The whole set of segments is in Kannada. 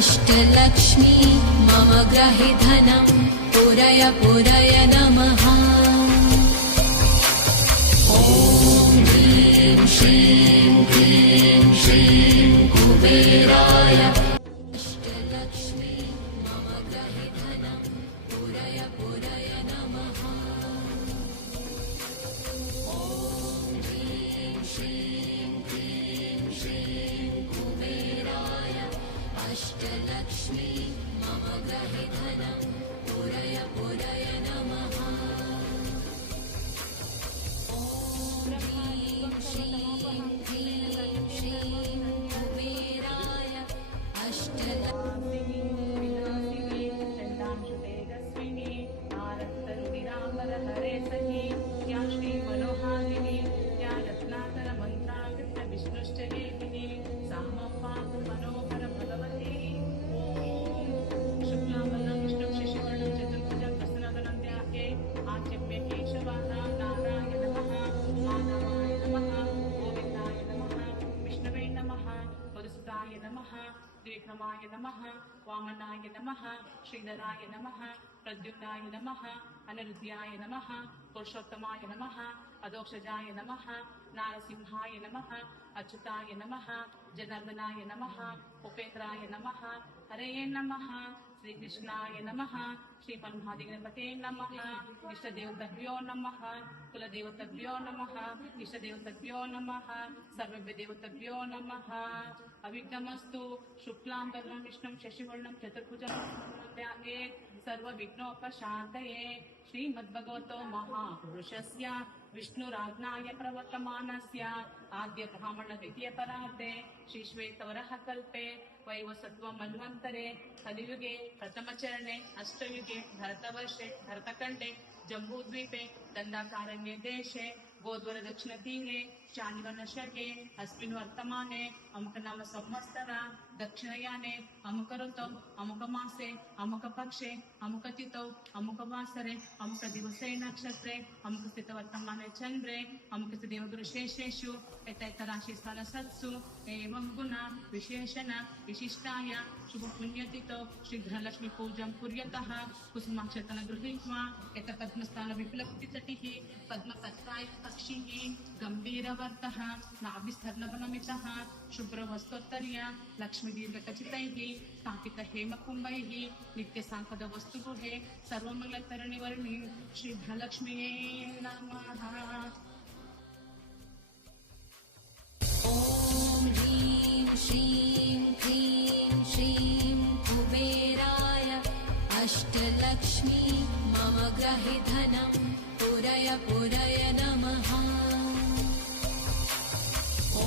अष्टलक्ष्मी मम गृहे धनं पुरय पुरय नमः। ॐ ह्रीं श्रीं क्लीं श्रीं कुबेराय अष्टलक्ष्मी मम गृहे धनं पुरय पुरय नमः। ॐ ह्रीं श्रीं क्लीं श्रीं कुबेराय अष्टलक्ष्मी मम गृहे धनं पुरय पुरय नमः। ॐ ह्रीं श्रीं क्लीं श्रीं कुबेराय अष्टलक्ष्मी त्रिविक्रमाय नमः, वामनाय नमः, श्रीधराय नमः, प्रद्युम्नाय नमः, अनिरुद्धाय नमः, पुरुषोत्तमाय नमः, अधोक्षजाय नमः, नारसिंहाय नमः, अच्युताय नमः, जनार्दनाय नमः, उपेन्द्राय नमः, हरये नमः, श्रीकृष्णाय नमः, श्रीमन्महादिगणपते नमः, इष्टदेवताभ्यो नमः, कुलदेवताभ्यो नमः, इष्टदेवताभ्यो नमः, सर्वदेवताभ्यो नमः। अविघ्नमस्तु। शुक्लांबरधरं विष्णुं शशिवर्णं चतुर्भुजं सर्वविघ्नोपशान्तये। श्रीमद्भगवतो महापुरुषस्य विष्णुराज्ञाय प्रवर्तमानस्य आद्य ब्राह्मण द्वितीय परार्धे श्रीश्वेतवरः कल्पे वैवस्वत्वमन्वन्तरे कलियुगे प्रथमचरणे अष्टयुगे भरतवर्षे भरतखण्डे जम्बूद्वीपे दण्डाकारण्ये देशे गोद्वर दक्षिणतीरे चान्द्रनशके अस्मिन् वर्तमाने अमुकनाम संवत्सर दक्षिणयाने अमुक ऋतौ अमुकमासे अमुकपक्षे अमुकतिथौ अमुकवासरे अमुकदिवसे नक्षत्रे अमुकस्थितवर्तमाने चन्द्रे अमुकस्थितदेवगुरुशेषेषु यथैतराशिस्थलसत्सु एवं गुण विशेषण विशिष्टाय शुभपुण्यतिथौ शीघ्रलक्ष्मी पूजां कुर्यतः कुसुमाक्षतन गृहीत्वा यतपद्मस्थान विप्लवतितटिः पद्मपत्राय पक्षिः गम्भीरवर्तः नाभिस्तर्णवनमितः शुभ्रवस्तोत्तर्य लक्ष्मीदीर्घखचितैः स्थापित हेमकुम्भैः नित्यसाङ्पदवस्तुगृहे सर्वमङ्गलतरणिवर्णि श्रीधनलक्ष्म्यै नमः। ॐ ह्रीं श्रीं क्लीं श्रीं कुबेराय अष्टलक्ष्मी मम गृहे धनं पुरय पुरय नमः। ॐ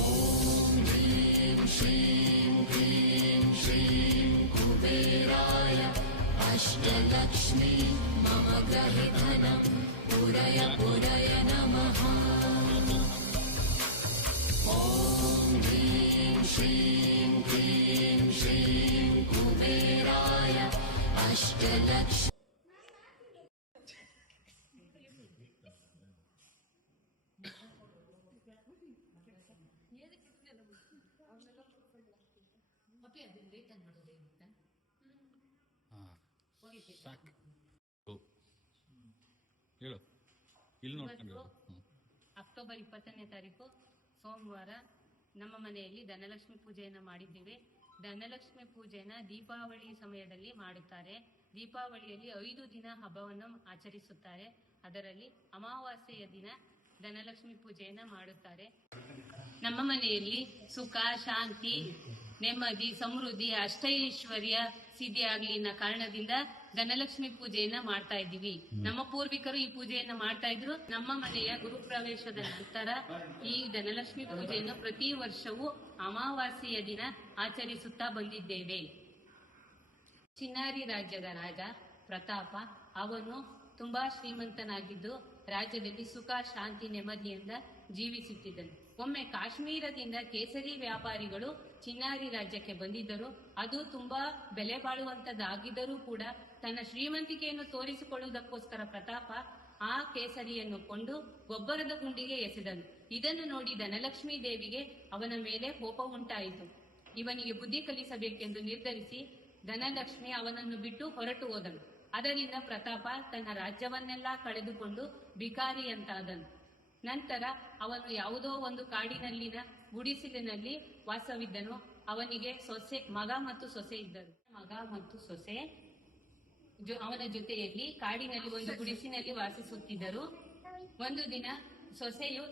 ह्रीं श्रीं क्लीं श्रीं कुबेराय अष्टलक्ष्मी मम गृहे धनं पुरय पुरय नमः। ॐ ह्रीं श्रीं क्लीं श्रीं कुबेराय अष्टलक्ष्मी ಅಕ್ಟೋಬರ್ 20ನೇ ತಾರೀಕು ಸೋಮವಾರ ನಮ್ಮ ಮನೆಯಲ್ಲಿ ಧನಲಕ್ಷ್ಮಿ ಪೂಜೆಯನ್ನು ಮಾಡಿದ್ದೇವೆ. ಧನಲಕ್ಷ್ಮಿ ಪೂಜೆಯನ್ನು ದೀಪಾವಳಿ ಸಮಯದಲ್ಲಿ ಮಾಡುತ್ತಾರೆ. ದೀಪಾವಳಿಯಲ್ಲಿ 5 ದಿನ ಹಬ್ಬವನ್ನು ಆಚರಿಸುತ್ತಾರೆ. ಅದರಲ್ಲಿ ಅಮಾವಾಸ್ಯೆಯ ದಿನ ಧನಲಕ್ಷ್ಮಿ ಪೂಜೆಯನ್ನು ಮಾಡುತ್ತಾರೆ. ನಮ್ಮ ಮನೆಯಲ್ಲಿ ಸುಖ, ಶಾಂತಿ, ನೆಮ್ಮದಿ, ಸಮೃದ್ಧಿ, ಅಷ್ಟೈಶ್ವರ್ಯ ಸಿದ್ಧಿಯಾಗಲಿ ಎನ್ನುವ ಕಾರಣದಿಂದ ಧನಲಕ್ಷ್ಮಿ ಪೂಜೆಯನ್ನ ಮಾಡ್ತಾ ಇದ್ದೀವಿ. ನಮ್ಮ ಪೂರ್ವಿಕರು ಈ ಪೂಜೆಯನ್ನ ಮಾಡ್ತಾ ಇದ್ರು. ನಮ್ಮ ಮನೆಯ ಗುರುಪ್ರವೇಶದ ನಂತರ ಈ ಧನಲಕ್ಷ್ಮಿ ಪೂಜೆಯನ್ನು ಪ್ರತಿ ವರ್ಷವೂ ಅಮಾವಾಸ್ಯೆಯ ದಿನ ಆಚರಿಸುತ್ತಾ ಬಂದಿದ್ದೇವೆ. ಚಿನ್ನಾರಿ ರಾಜ್ಯದ ರಾಜ ಪ್ರತಾಪ ಅವನು ತುಂಬಾ ಶ್ರೀಮಂತನಾಗಿದ್ದು ರಾಜ್ಯದಲ್ಲಿ ಸುಖ ಶಾಂತಿ ನೆಮ್ಮದಿಯಿಂದ ಜೀವಿಸುತ್ತಿದ್ದನು. ಒಮ್ಮೆ ಕಾಶ್ಮೀರದಿಂದ ಕೇಸರಿ ವ್ಯಾಪಾರಿಗಳು ಚಿನ್ನಾರಿ ರಾಜ್ಯಕ್ಕೆ ಬಂದಿದ್ದರು. ಅದು ತುಂಬಾ ಬೆಲೆ ಬಾಳುವಂತದ್ದಾಗಿದ್ದರೂ ಕೂಡ ತನ್ನ ಶ್ರೀಮಂತಿಕೆಯನ್ನು ತೋರಿಸಿಕೊಳ್ಳುವುದಕ್ಕೋಸ್ಕರ ಪ್ರತಾಪ ಆ ಕೇಸರಿಯನ್ನು ಕೊಂಡು ಗೊಬ್ಬರದ ಗುಂಡಿಗೆ ಎಸೆದನು. ಇದನ್ನು ನೋಡಿ ಧನಲಕ್ಷ್ಮೀ ದೇವಿಗೆ ಅವನ ಮೇಲೆ ಕೋಪ ಉಂಟಾಯಿತು. ಇವನಿಗೆ ಬುದ್ಧಿ ಕಲಿಸಬೇಕೆಂದು ನಿರ್ಧರಿಸಿ ಧನಲಕ್ಷ್ಮಿ ಅವನನ್ನು ಬಿಟ್ಟು ಹೊರಟು ಹೋದನು. ಅದರಿಂದ ಪ್ರತಾಪ ತನ್ನ ರಾಜ್ಯವನ್ನೆಲ್ಲ ಕಳೆದುಕೊಂಡು ಭಿಕಾರಿಯಂತಾದನು. ನಂತರ ಅವನು ಯಾವುದೋ ಒಂದು ಕಾಡಿನಲ್ಲಿನ ಗುಡಿಸಿಲಿನಲ್ಲಿ ವಾಸವಿದ್ದನು. ಅವನಿಗೆ ಮಗ ಮತ್ತು ಸೊಸೆ ಇದ್ದರು. ಮಗ ಮತ್ತು ಸೊಸೆ ಅವನ ಜೊತೆಯಲ್ಲಿ ಕಾಡಿನಲ್ಲಿ ಒಂದು ಗುಡಿಸಿನಲ್ಲಿ ವಾಸಿಸುತ್ತಿದ್ದರು. ಒಂದು ದಿನ ಸೊಸೆಯು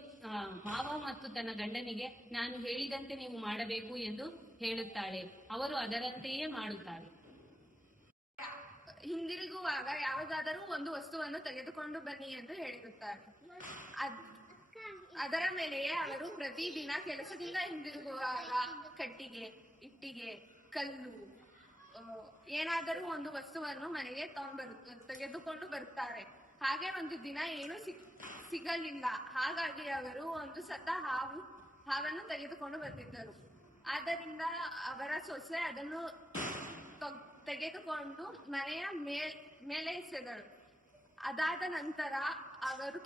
ಮಾವ ಮತ್ತು ತನ್ನ ಗಂಡನಿಗೆ ನಾನು ಹೇಳಿದಂತೆ ನೀವು ಮಾಡಬೇಕು ಎಂದು ಹೇಳುತ್ತಾಳೆ. ಅವರು ಅದರಂತೆಯೇ ಮಾಡುತ್ತಾರೆ. ಹಿಂದಿರುಗುವಾಗ ಯಾವುದಾದರೂ ಒಂದು ವಸ್ತುವನ್ನು ತೆಗೆದುಕೊಂಡು ಬನ್ನಿ ಎಂದು ಹೇಳಿರುತ್ತಾರೆ. ಅದರ ಮೇಲೆಯೇ ಅವರು ಪ್ರತಿದಿನ ಕೆಲಸದಿಂದ ಹಿಂದಿರುಗುವಾಗ ಕಟ್ಟಿಗೆ, ಇಟ್ಟಿಗೆ, ಕಲ್ಲು, ಏನಾದರೂ ಒಂದು ವಸ್ತುವನ್ನು ಮನೆಗೆ ತೆಗೆದುಕೊಂಡು ಬರುತ್ತಾರೆ. ಹಾಗೆ ಒಂದು ದಿನ ಏನು ಸಿಗಲಿಲ್ಲ. ಹಾಗಾಗಿ ಅವರು ಒಂದು ಸತ್ತ ಹಾವನ್ನು ತೆಗೆದುಕೊಂಡು ಬಂದಿದ್ದರು. ಆದ್ದರಿಂದ ಅವರ ಸೊಸೆ ಅದನ್ನು ತೆಗೆದುಕೊಂಡು ಮನೆಯ ಮೇಲೆ ಎಸೆದಳು. ಅದಾದ ನಂತರ ಅವರು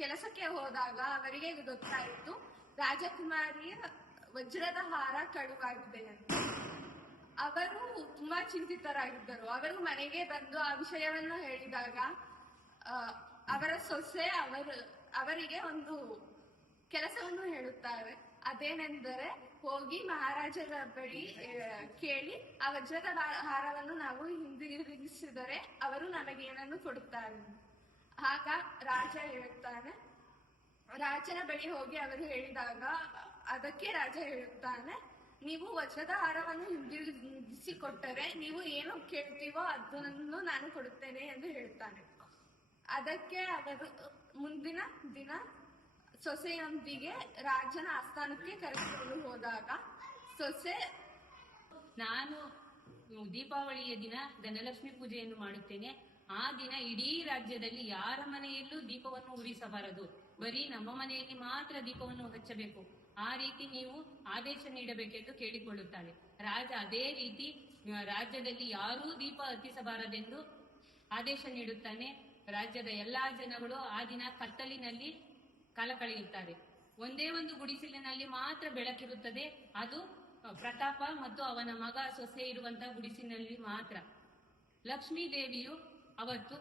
ಕೆಲಸಕ್ಕೆ ಹೋದಾಗ ಅವರಿಗೆ ಗೊತ್ತಾಯಿತು ರಾಜಕುಮಾರಿಯ ವಜ್ರದ ಹಾರ ಕಳುವಾಗಿದೆ ಅಂತ. ಅವರು ತುಂಬಾ ಚಿಂತಿತರಾಗಿದ್ದರು. ಅವರು ಮನೆಗೆ ಬಂದು ಆ ವಿಷಯವನ್ನು ಹೇಳಿದಾಗ ಅವರ ಸೊಸೆ ಅವರಿಗೆ ಒಂದು ಕೆಲಸವನ್ನು ಹೇಳುತ್ತಾರೆ. ಅದೇನೆಂದರೆ ಹೋಗಿ ಮಹಾರಾಜರ ಬಳಿ ಕೇಳಿ ಆ ವಜ್ರದ ಹಾರವನ್ನು ನಾವು ಹಿಂದಿರುಗಿಸಿದರೆ ಅವರು ನಮಗೆ ಏನನ್ನು ಕೊಡುತ್ತಾರೆ. ಆಗ ರಾಜ ಹೇಳುತ್ತಾನೆ. ರಾಜನ ಬಳಿ ಹೋಗಿ ಅವರು ಹೇಳಿದಾಗ ಅದಕ್ಕೆ ರಾಜ ಹೇಳುತ್ತಾನೆ, ನೀವು ವಜ್ರದ ಹಾರವನ್ನು ಹಿಂದಿರುಗಿಸಿ ಕೊಟ್ಟರೆ ನೀವು ಏನು ಕೇಳ್ತೀವೋ ಅದನ್ನು ನಾನು ಕೊಡುತ್ತೇನೆ ಎಂದು ಹೇಳುತ್ತಾನೆ. ಅದಕ್ಕೆ ಅವರು ಮುಂದಿನ ದಿನ ಸೊಸೆಯೊಂದಿಗೆ ರಾಜನ ಆಸ್ಥಾನಕ್ಕೆ ಕರೆದುಕೊಂಡು ಹೋದಾಗ ಸೊಸೆ, ನಾನು ದೀಪಾವಳಿಯ ದಿನ ಧನಲಕ್ಷ್ಮಿ ಪೂಜೆಯನ್ನು ಮಾಡುತ್ತೇನೆ. ಆ ದಿನ ಇಡೀ ರಾಜ್ಯದಲ್ಲಿ ಯಾರ ಮನೆಯಲ್ಲೂ ದೀಪವನ್ನು ಉರಿಸಬಾರದು, ಬರೀ ನಮ್ಮ ಮನೆಯಲ್ಲಿ ಮಾತ್ರ ದೀಪವನ್ನು ಹಚ್ಚಬೇಕು. ಆ ರೀತಿ ನೀವು ಆದೇಶ ನೀಡಬೇಕೆಂದು ಕೇಳಿಕೊಳ್ಳುತ್ತಾಳೆ. ರಾಜ ಅದೇ ರೀತಿ ರಾಜ್ಯದಲ್ಲಿ ಯಾರೂ ದೀಪ ಹತ್ತಿಸಬಾರದೆಂದು ಆದೇಶ ನೀಡುತ್ತಾನೆ. ರಾಜ್ಯದ ಎಲ್ಲಾ ಜನಗಳು ಆ ದಿನ ಕತ್ತಲಿನಲ್ಲಿ ಕಾಲ ಕಳೆಯುತ್ತಾರೆ. ಒಂದೇ ಒಂದು ಗುಡಿಸಿಲಿನಲ್ಲಿ ಮಾತ್ರ ಬೆಳಕಿರುತ್ತದೆ. ಅದು ಪ್ರತಾಪ ಮತ್ತು ಅವನ ಮಗ ಸೊಸೆ ಇರುವಂತಹ ಗುಡಿಸಿನಲ್ಲಿ ಮಾತ್ರ. ಲಕ್ಷ್ಮೀ ದೇವಿಯು ಅವತ್ತು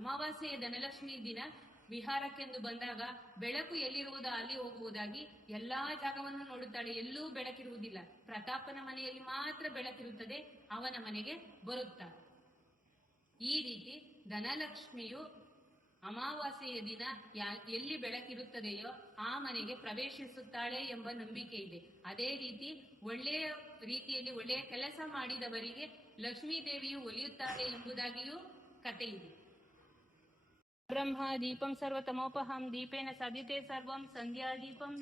ಅಮಾವಾಸ್ಯೆಯ ಧನಲಕ್ಷ್ಮಿ ದಿನ ವಿಹಾರಕ್ಕೆಂದು ಬಂದಾಗ ಬೆಳಕು ಎಲ್ಲಿರುವುದೋ ಅಲ್ಲಿ ಹೋಗುವುದಾಗಿ ಎಲ್ಲಾ ಜಾಗವನ್ನು ನೋಡುತ್ತಾಳೆ. ಎಲ್ಲೂ ಬೆಳಕಿರುವುದಿಲ್ಲ. ಪ್ರತಾಪನ ಮನೆಯಲ್ಲಿ ಮಾತ್ರ ಬೆಳಕಿರುತ್ತದೆ. ಅವನ ಮನೆಗೆ ಬರುತ್ತಾಳೆ. ಈ ರೀತಿ ಧನಲಕ್ಷ್ಮಿಯು ಅಮಾವಾಸ್ಯೆಯ ದಿನ ಎಲ್ಲಿ ಬೆಳಕಿರುತ್ತದೆಯೋ ಆ ಮನೆಗೆ ಪ್ರವೇಶಿಸುತ್ತಾಳೆ ಎಂಬ ನಂಬಿಕೆ ಇದೆ. ಅದೇ ರೀತಿ ಒಳ್ಳೆಯ ರೀತಿಯಲ್ಲಿ ಒಳ್ಳೆಯ ಕೆಲಸ ಮಾಡಿದವರಿಗೆ ಲಕ್ಷ್ಮೀ ದೇವಿಯು ಒಲಿಯುತ್ತಾಳೆ ಎಂಬುದಾಗಿಯೂ ಕಥೆ ಇದೆ. ಬ್ರಹ್ಮ ದೀಪಂ ಸರ್ವತಮೋಪಹಂ ದೀಪೇನ ಸಾಧಿತೆ ಸರ್ವಂ ಸಂಧ್ಯಾ ದೀಪಂ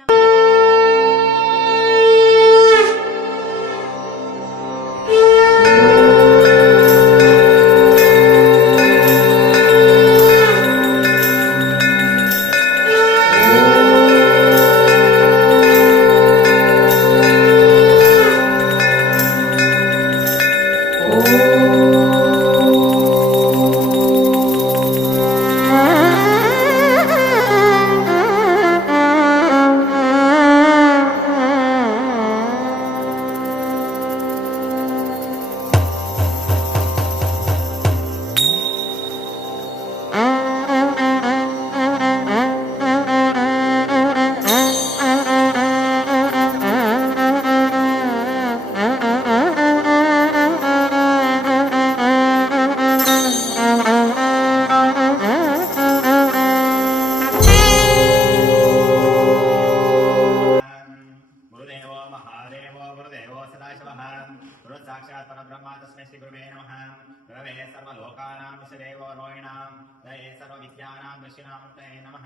विद्महे सर्वविद्यानां ऋषीणामूर्तये नमः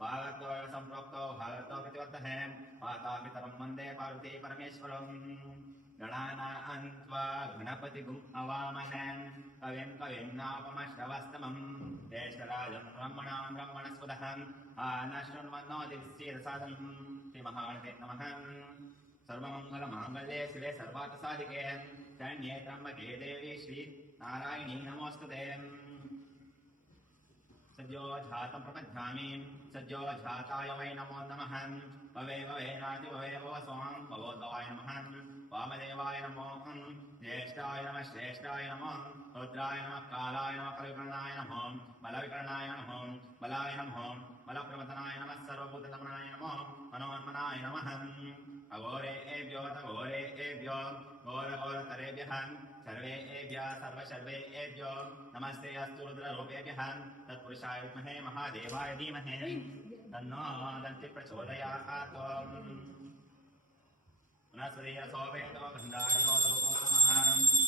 भागवतो सम्प्रोक्तो भागवतो प्रतिवर्तते मातापितरं वन्दे पार्वती परमेश्वरम् गणानां त्वा गणपतिगुं अवामहे कविं कवीनापमश्रवस्तमं ज्येष्ठराजं ब्रह्मणां ब्रह्मणस्पदः आनशृण्वन्नोतिर्षीरसादनं श्रीमहागणपते नमः सर्वमङ्गलमाङ्गल्ये शिवे सर्वार्थसाधिके शरण्ये त्र्यम्बके देवी श्री नारायणी नमोऽस्तुते सद्यो जातं प्रपद्यामि सद्यो जाताय वै नमो नमः भवे भवेनाति भवे भव स्वां भगवताय नमः वामदेवाय नमो ज्येष्ठाय नमः श्रेष्ठाय नमः रुद्राय नमः कालाय नमः कविकर्णाय नमः बलविकर्णाय नमः बलाय नमः बलप्रमथनाय नमः सर्वभूतदमनाय नमः मनोन्मनाय नमः अघोरेभ्यो तघोरेभ्यो घोरघोरतरेभ्यः सर्वेभ्यः सर्वशर्वेभ्यो नमस्ते अस्तु रुद्ररूपेभ्यः तत्पुरुषाय विद्महे महादेवाय धीमहि तन्नो दन्ति प्रचोदयात् वनस्पतिः सोपेतो गन्धारिणो लोको नमः